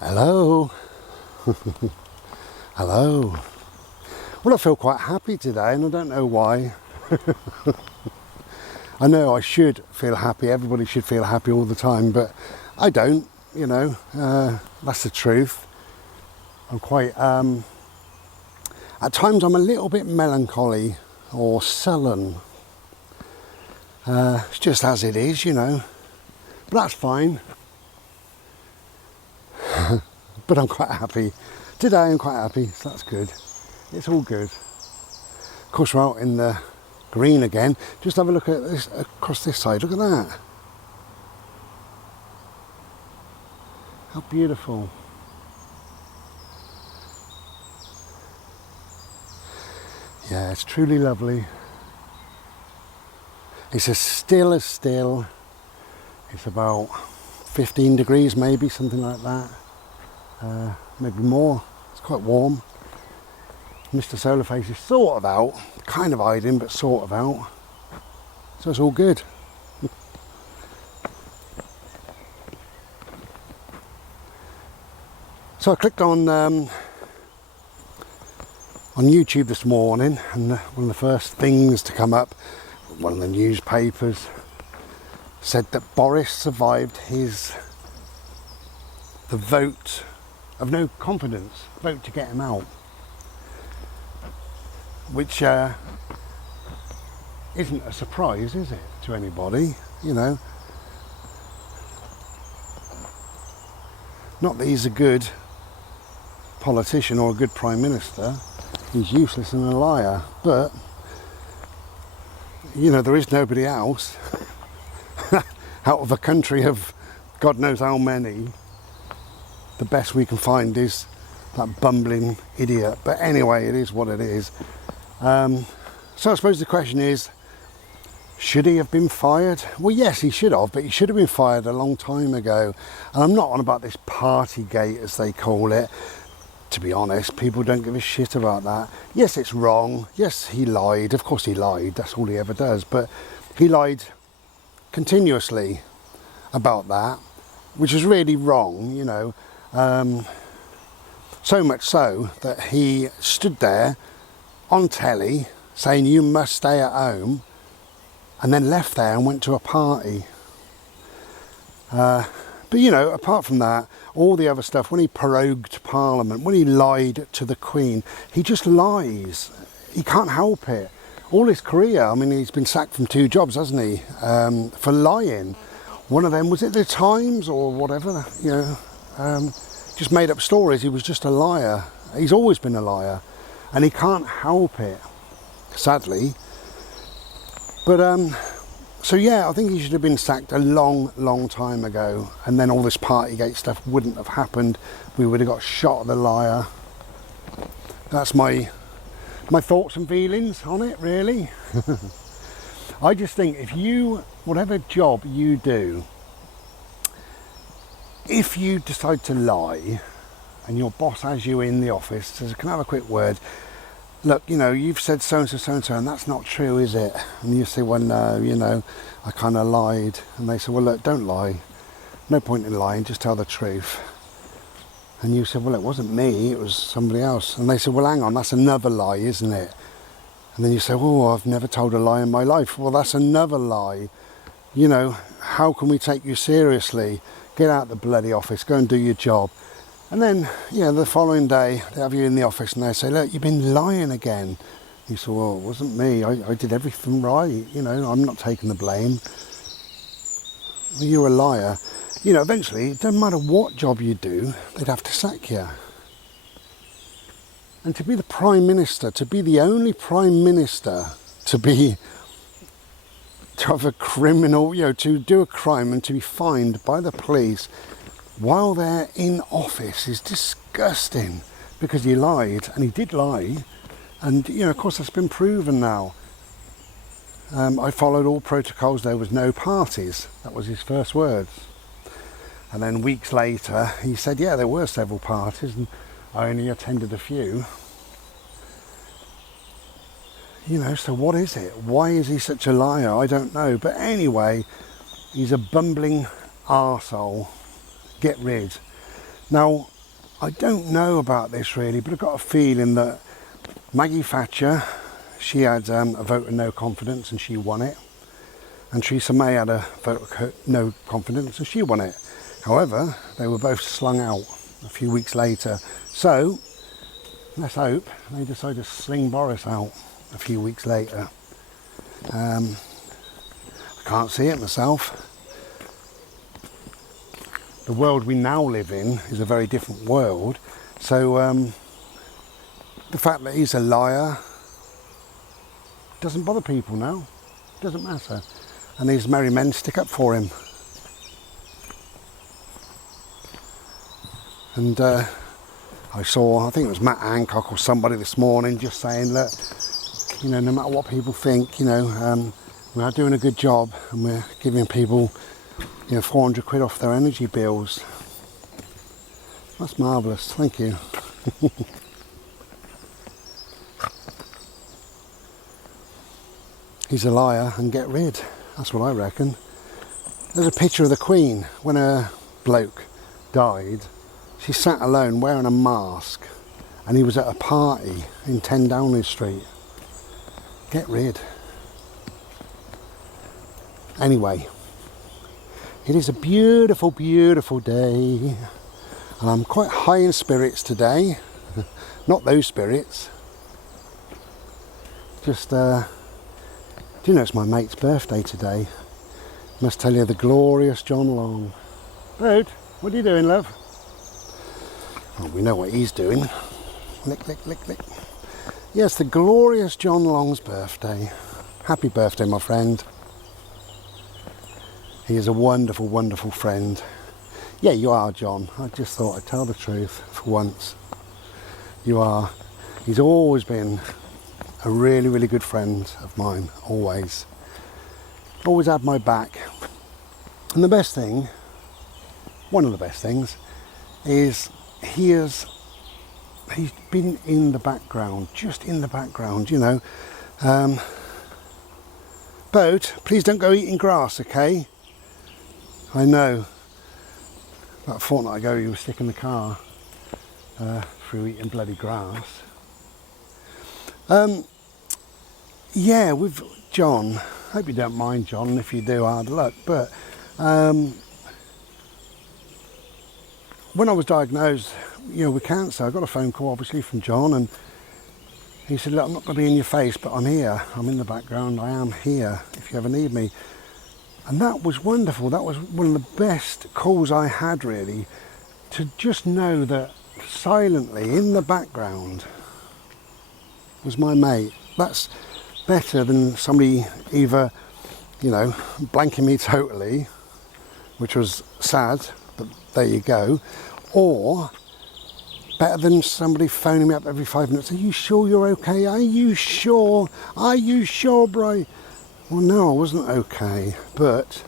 Hello. Hello. Well, I feel quite happy today and I don't know why. I know I should feel happy, everybody should feel happy all the time, but I don't, that's the truth. I'm quite, at times I'm a little bit melancholy or sullen. It's just as it is, but that's fine. But I'm quite happy. Today I'm quite happy, so that's good. It's all good. Of course, we're out in the green again. Just have a look at this across this side. Look at that. How beautiful. Yeah, it's truly lovely. It's as still as still. It's about 15 degrees maybe, something like that. Maybe more. It's quite warm. Mr. Solarface is sort of out, kind of hiding, but sort of out. So it's all good. So I clicked on YouTube this morning, and one of the first things to come up, one of the newspapers, said that Boris survived the vote of no confidence, vote to get him out, which isn't a surprise, is it, to anybody, Not that he's a good politician or a good prime minister. He's useless and a liar, but there is nobody else out of a country of God knows how many. The best we can find is that bumbling idiot. But anyway, it is what it is. So I suppose the question is, should he have been fired? Well, yes, he should have, but he should have been fired a long time ago. And I'm not on about this Partygate, as they call it. To be honest, people don't give a shit about that. Yes, it's wrong. Yes, he lied. Of course he lied. That's all he ever does. But he lied continuously about that, which is really wrong, so much so that he stood there on telly saying you must stay at home, and then left there and went to a party. But apart from that, all the other stuff, when he prorogued Parliament, when he lied to the Queen, he just lies. He can't help it. All his career, he's been sacked from 2 jobs, hasn't he, for lying. One of them, was it the Times or whatever, just made up stories. He was just a liar. He's always been a liar, and he can't help it, sadly. But so yeah, I think he should have been sacked a long time ago, and then all this Partygate stuff wouldn't have happened. We would have got shot at the liar. That's my thoughts and feelings on it, really. I just think whatever job you do, if you decide to lie and your boss has you in the office, says, can I have a quick word? Look, you've said so-and-so, and that's not true, is it? And you say, well, no, I kind of lied. And they say, well, look, don't lie. No point in lying, just tell the truth. And you said, well, it wasn't me, it was somebody else. And they said, well, hang on, that's another lie, isn't it? And then you say, oh, I've never told a lie in my life. Well, that's another lie. How can we take you seriously? Get out the bloody office, go and do your job. And then, the following day, they have you in the office and they say, look, you've been lying again. You say, well, it wasn't me. I did everything right. I'm not taking the blame. Well, you're a liar. Eventually, it doesn't matter what job you do, they'd have to sack you. And to be the Prime Minister, to be the only Prime Minister to have a criminal, to do a crime and to be fined by the police while they're in office is disgusting, because he lied, and he did lie, and of course that's been proven now. I followed all protocols. There was no parties. That was his first words. And then weeks later he said, yeah, there were several parties and I only attended a few. So what is it? Why is he such a liar? I don't know. But anyway, he's a bumbling arsehole. Get rid. Now, I don't know about this really, but I've got a feeling that Maggie Thatcher, she had a vote of no confidence and she won it. And Theresa May had a vote of no confidence and she won it. However, they were both slung out a few weeks later. So, let's hope they decide to sling Boris out a few weeks later. I can't see it myself. The world we now live in is a very different world. So, the fact that he's a liar doesn't bother people now. It doesn't matter. And these merry men stick up for him. And I think it was Matt Hancock or somebody this morning just saying, look, you know, no matter what people think, you know, we are doing a good job and we're giving people, you know, 400 quid off their energy bills. That's marvellous, thank you. He's a liar and get rid. That's what I reckon. There's a picture of the Queen when her bloke died. She sat alone wearing a mask and he was at a party in 10 Downing Street. Get rid. Anyway, it is a beautiful, beautiful day and I'm quite high in spirits today. Not those spirits. Just do you know it's my mate's birthday today? Must tell you, the glorious John Long. Bode, what are you doing, love? Well, we know what he's doing. Lick, lick, lick, lick. Yes, the glorious John Long's birthday. Happy birthday, my friend. He is a wonderful, wonderful friend. Yeah, you are, John. I just thought I'd tell the truth for once. You are. He's always been a really, really good friend of mine, always. Always had my back. And the best thing, one of the best things, is he's been in the background, just in the background, you know. Bode, please don't go eating grass, okay? I know. About a fortnight ago you were sick in the car through eating bloody grass. Yeah, with John, hope you don't mind, John. If you do, hard luck. But when I was diagnosed, you know, with cancer, I got a phone call obviously from John, and he said, look, I'm not going to be in your face, but I'm here. I'm in the background. I am here if you ever need me. And that was wonderful. That was one of the best calls I had, really, to just know that silently in the background was my mate. That's better than somebody either, you know, blanking me totally, which was sad, but there you go, or better than somebody phoning me up every 5 minutes. Are you sure you're okay? Are you sure? Are you sure, bro? Well, no, I wasn't okay, but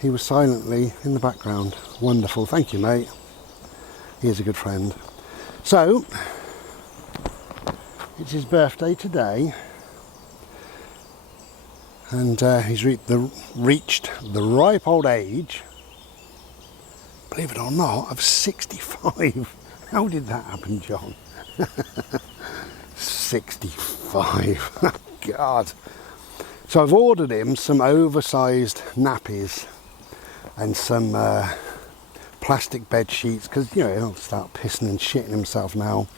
he was silently in the background. Wonderful. Thank you, mate. He is a good friend. So, it's his birthday today, and he's reached the ripe old age, believe it or not, of 65. How did that happen, John? 65. God. So I've ordered him some oversized nappies and some plastic bed sheets, because, you know, he'll start pissing and shitting himself now.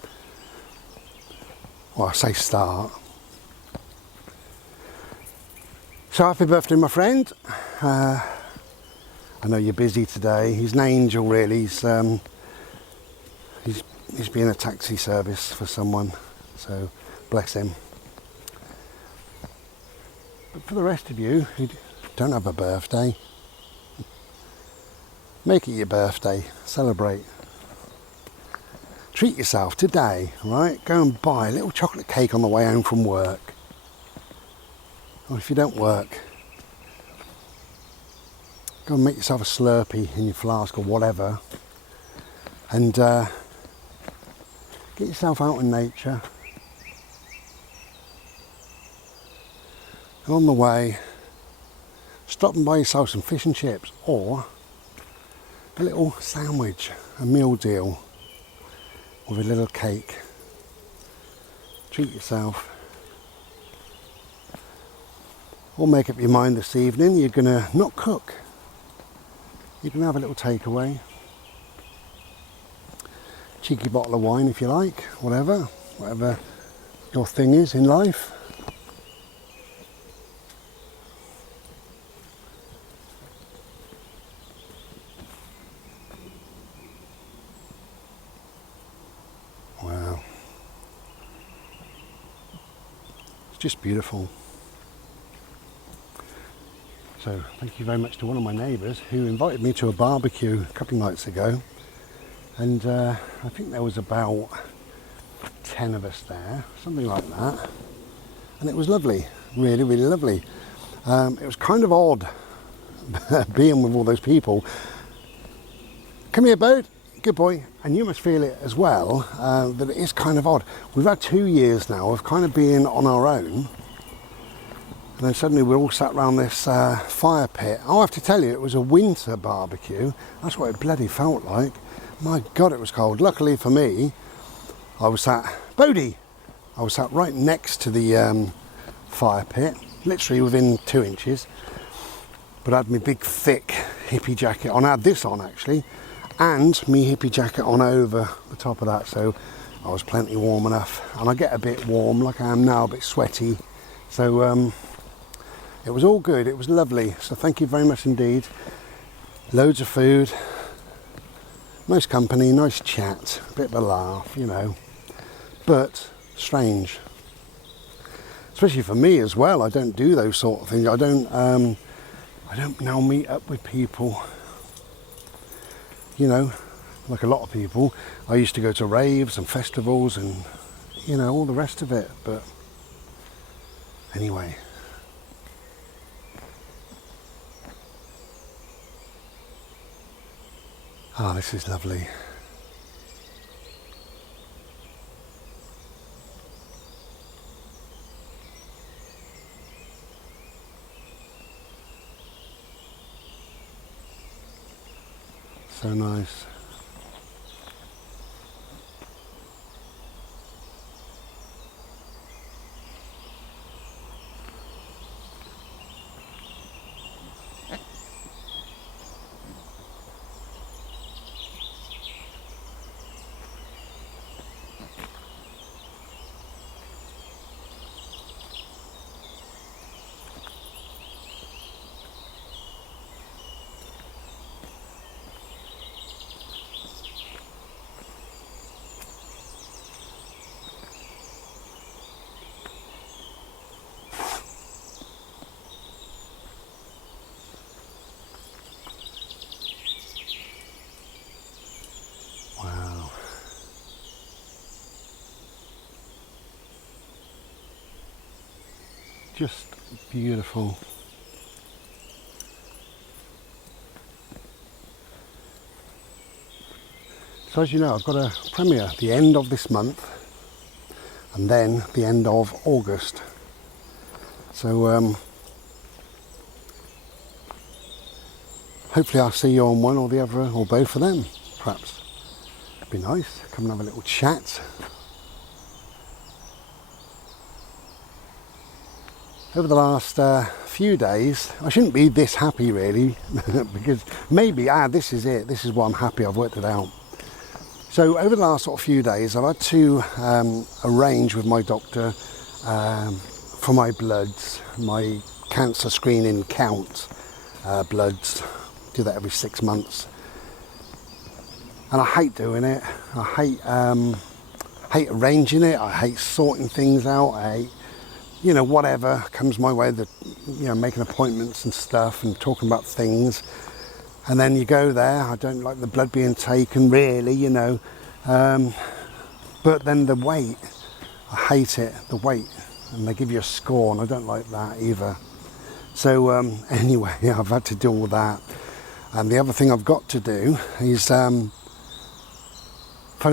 Well, I say start. So happy birthday, my friend. I know you're busy today. He's an angel, really. He's being a taxi service for someone, so bless him. But for the rest of you who don't have a birthday, make it your birthday. Celebrate. Treat yourself today, right? Go and buy a little chocolate cake on the way home from work. Or if you don't work, go and make yourself a Slurpee in your flask or whatever, and get yourself out in nature. And on the way, stop and buy yourself some fish and chips, or a little sandwich, a meal deal with a little cake. Treat yourself. Or make up your mind this evening you're going to not cook. You can have a little takeaway. Cheeky bottle of wine if you like, whatever your thing is in life. Wow. It's just beautiful. So thank you very much to one of my neighbours who invited me to a barbecue a couple of nights ago, and I think there was about 10 of us there, something like that, and it was lovely, really, really lovely. It was kind of odd being with all those people. Come here, Bode, good boy, and you must feel it as well, that it is kind of odd. We've had 2 years now of kind of being on our own. And then suddenly we're all sat around this fire pit. I have to tell you, it was a winter barbecue. That's what it bloody felt like. My God, it was cold. Luckily for me, I was sat right next to the fire pit, literally within 2 inches. But I had my big, thick hippie jacket on. I had this on, actually, and my hippie jacket on over the top of that. So I was plenty warm enough. And I get a bit warm, like I am now, a bit sweaty. So, it was all good, it was lovely, so thank you very much indeed. Loads of food, nice company, nice chat, a bit of a laugh, you know, but strange. Especially for me as well, I don't do those sort of things. I don't now meet up with people, you know, like a lot of people. I used to go to raves and festivals and, you know, all the rest of it, but anyway. Ah, this is lovely. So nice. Just beautiful. So as you know, I've got a premiere at the end of this month and then the end of August. So hopefully I'll see you on one or the other or both of them, perhaps. It'd be nice, come and have a little chat. Over the last few days, I shouldn't be this happy really, because maybe, this is it, this is why I'm happy, I've worked it out. So over the last sort of few days, I've had to arrange with my doctor for my bloods, my cancer screening count bloods, do that every 6 months. And I hate doing it, I hate arranging it, I hate sorting things out, I hate, you know, whatever comes my way, that, you know, making appointments and stuff and talking about things. And then you go there, I don't like the blood being taken really, you know. But then the wait, I hate it, the wait. And they give you a score and I don't like that either. So anyway, I've had to do all that. And the other thing I've got to do is phone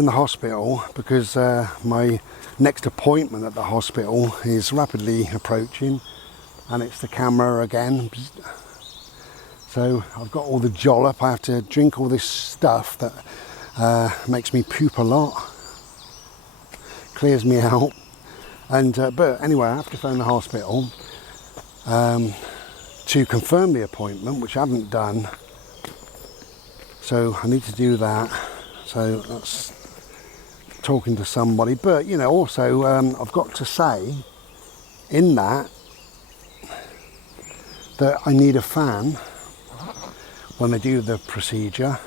the hospital, because my next appointment at the hospital is rapidly approaching, and it's the camera again. So I've got all the jollop. I have to drink all this stuff that makes me poop a lot, clears me out. And but anyway, I have to phone the hospital to confirm the appointment, which I haven't done. So I need to do that. So that's talking to somebody. But you know, also I've got to say in that I need a fan when they do the procedure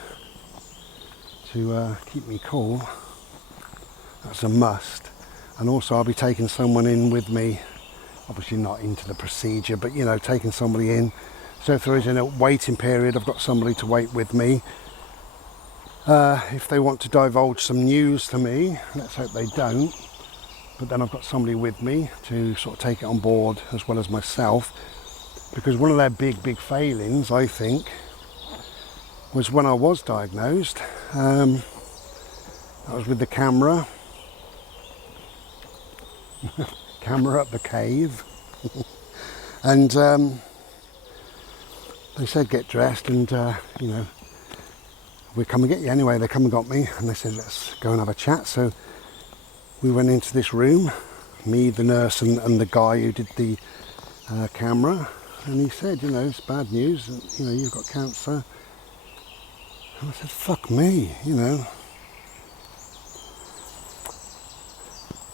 to keep me cool. That's a must. And also I'll be taking someone in with me, obviously not into the procedure, but you know, taking somebody in. So if there is a waiting period, I've got somebody to wait with me. If they want to divulge some news to me, let's hope they don't. But then I've got somebody with me to sort of take it on board, as well as myself. Because one of their big failings, I think, was when I was diagnosed. I was with the camera. Camera up the cave. And they said get dressed and you know, we'll come and get you. Anyway, they come and got me and they said let's go and have a chat. So we went into this room, me, the nurse and the guy who did the camera, and he said, you know, it's bad news, you know, you've got cancer. And I said, fuck me, you know.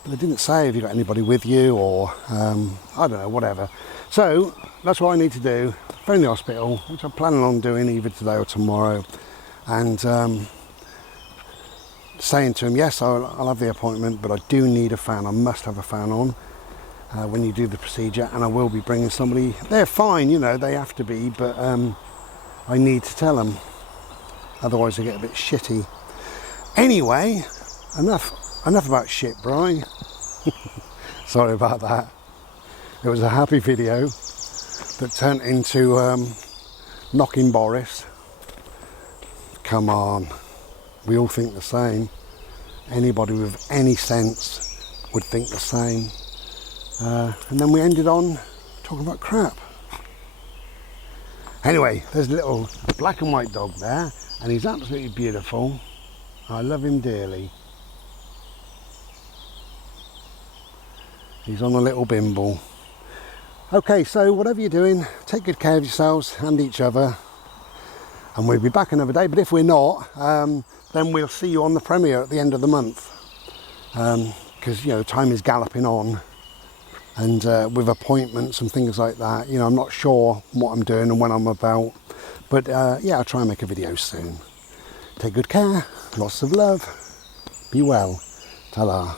But they didn't say if you got anybody with you or I don't know, whatever. So that's what I need to do, phone the hospital, which I'm planning on doing either today or tomorrow, and saying to him, yes, I'll have the appointment, but I do need a fan. I must have a fan on when you do the procedure, and I will be bringing somebody. They're fine, you know, they have to be, but I need to tell them, otherwise they get a bit shitty. Anyway, enough about shit, Bri. Sorry about that. It was a happy video that turned into knocking Boris. Come on, we all think the same. Anybody with any sense would think the same. And then we ended on talking about crap. Anyway, there's a little black and white dog there, and he's absolutely beautiful. I love him dearly. He's on a little bimble. Okay, so whatever you're doing, take good care of yourselves and each other, and we'll be back another day. But if we're not, then we'll see you on the premiere at the end of the month, because you know, time is galloping on, and with appointments and things like that, you know, I'm not sure what I'm doing and when I'm about, but yeah, I'll try and make a video soon. Take good care, lots of love, be well, ta-la.